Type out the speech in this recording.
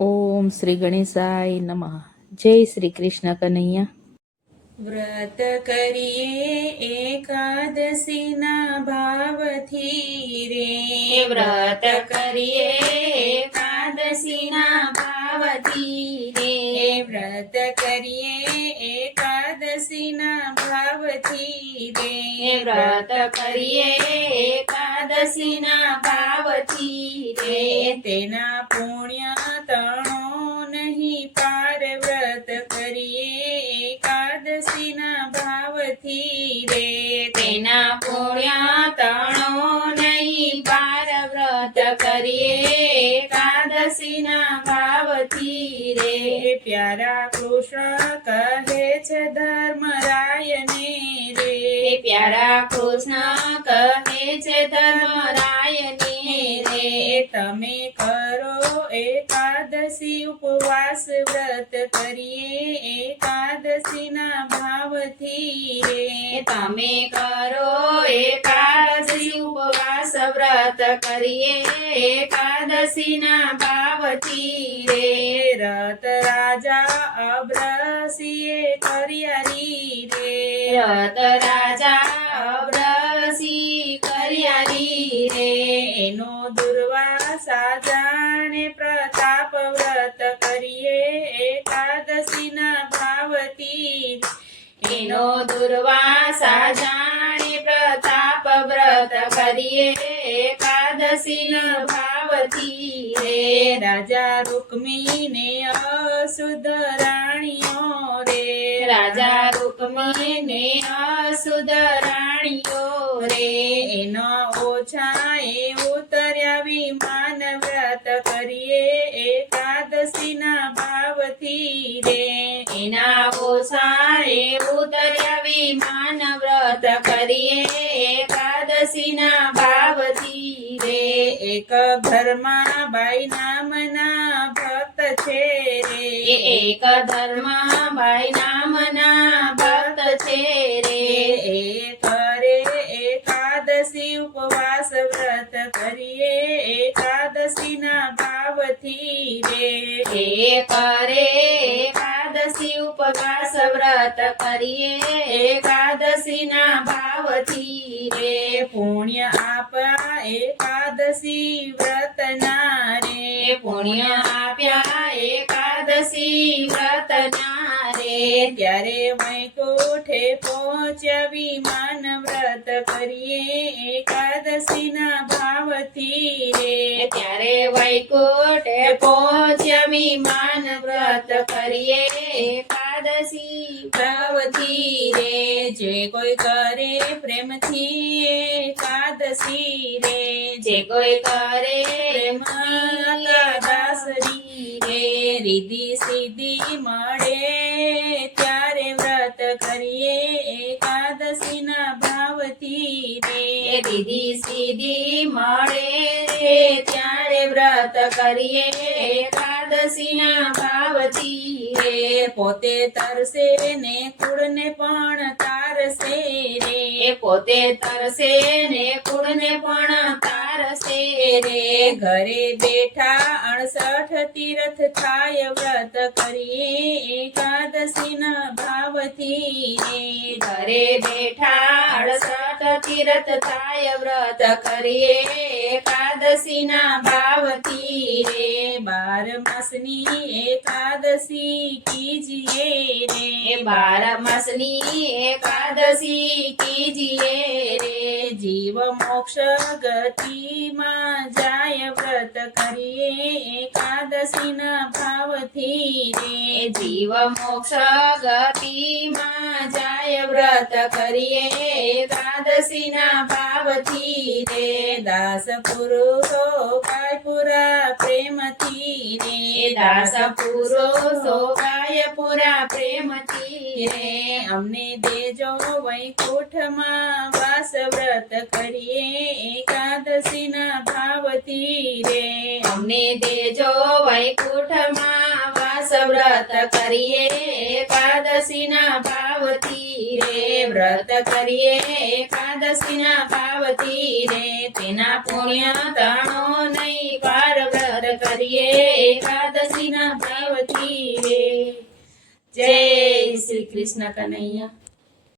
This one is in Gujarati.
ઓમ શ્રી ગણેશાય નમઃ. જય શ્રી કૃષ્ણ કનૈયા. વ્રત કરીએ એકાદશીના ભાવથી રે, વ્રત કરીએ એકાદશીના ભાવથી રે, વ્રત કરીએ એકાદશીના ભાવથી રે, વ્રત કરીએ એકાદશીના ભાવથી રે, તેના પુણ્ય તણો નહીં પાર. વ્રત કરીએ એકાદશીના ભાવથી રે, તેના પુણ્ય તણો નહીં પાર. વ્રત કરીએ એકાદશીના ભાવથી રે, પ્યારા કૃષ્ણ કહે છે ધર્મરાયને રે, પ્યારા કૃષ્ણ કહે છે ધર્મરાયને રે, તમે કરો એકાદશી ઉપવાસ. વ્રત કરીએ એકાદશીના ભાવથી રે, તમે કરો એકાદશી ઉપવાસ. વ્રત કરીએ એકાદશીના ભાવથી રે, રત રાજા અબ્રસીએ કર્યારી રે, રત રાજા અબ્રસી કર્યારી રે, એનો દુર્વાસા જાણે પ્રતાપ. વ્રત કરીએ એકાદશીના ભાવથી, એનો દુર્વાસા જાણે પ્રતાપ. વ્રત કરીએ એકાદશીના ભાવથી રે, રાજા રૂકમીને અશુદ્ધ રાણીઓ રે, રાજા રૂકમીને અશુદ્ધ રાણીઓ રે, એનો ઓછા એ ઉતર્યા વિમાન. વ્રત કરીએ એકાદશીના ભાવથી રે, એના ઓછા એ ઉતર્યા વિમાન. વ્રત કરીએ એકાદશીના ભાવથી રે, એક ઘરમાં બાઈ નામના ભક્ત છે રે, એક ધર્મભાઈ નામના ભક્ત છે રે, એ કરે એકાદશી ઉપવાસ. વ્રત કરીએ એકાદશીના ભાવથી રે, એ કરે એકાદશી ઉપવાસ. વ્રત કરીએ એકાદશીના ભાવથી રે, પુણ્ય આપા એકાદશી વ્રતના રે, પુણ્ય આપ્યા એકાદશી વ્રતના રે, ત્યારે વૈકુંઠે પહોંચ્યા વિમાન. વ્રત કરીએ એકાદશીના ભાવથી રે, ત્યારે વૈકુંઠે પહોંચ્યા વિમાન. વ્રત કરીએ એકાદશી ભાવથી રે, જે કોઈ કરે પ્રેમથી એકાદશી રે, જે કોઈ કરે પ્રેમ એકાદશી રે, રીધિ સિદ્ધિ મળે ત્યારે. વ્રત કરીએ એકાદશીના ભાવથી રે, દીદી સીધી મળે રે, ત્યારે વ્રત કરીએ એકાદશીના ભાવથી રે, પોતે તરસે ને કુળને પણ તારસે રે, પોતે તરસે ને કુળને પણ તારસે રે, ઘરે બેઠા 68 તીર્થ થાય. વ્રત કરીએ એકાદશીના ભાવથી રે, ઘરે બેઠા 68 તીર્થ થાય. વ્રત કરીએ એકાદશીના ભાવથી રે, 12 માસની એકાદશી કીજીએ રે, 12 માસની એકાદશી કીજીએ રે, જીવ મોક્ષ ગતિમાં જાય. વ્રત કરીએ એકાદશીના ભાવથી રે, જીવ મોક્ષ ગતિમાં જાય. વ્રત કરીએ એકાદશીના ભાવથી રે, દાસ પુરુષો કાય પુરા પ્રેમથી રે, દાસ પુરુષો ગાય પુરા પ્રેમથી રે, અમને દેજો વૈકુંઠમાં વાસ. વ્રત કરીએ એકાદશીના ભાવથી રે, અમને દેજો વૈકુંઠમાં વાસ. વ્રત કરીએ એકાદશીના ભાવથી રે, વ્રત કરીએ એકાદશીના ભાવથી રે તેના પુણ્ય તણો નહીં પાર વ્રત કરીએ એકાદશીના ભાવથી રે જય શ્રી કૃષ્ણ કનૈયા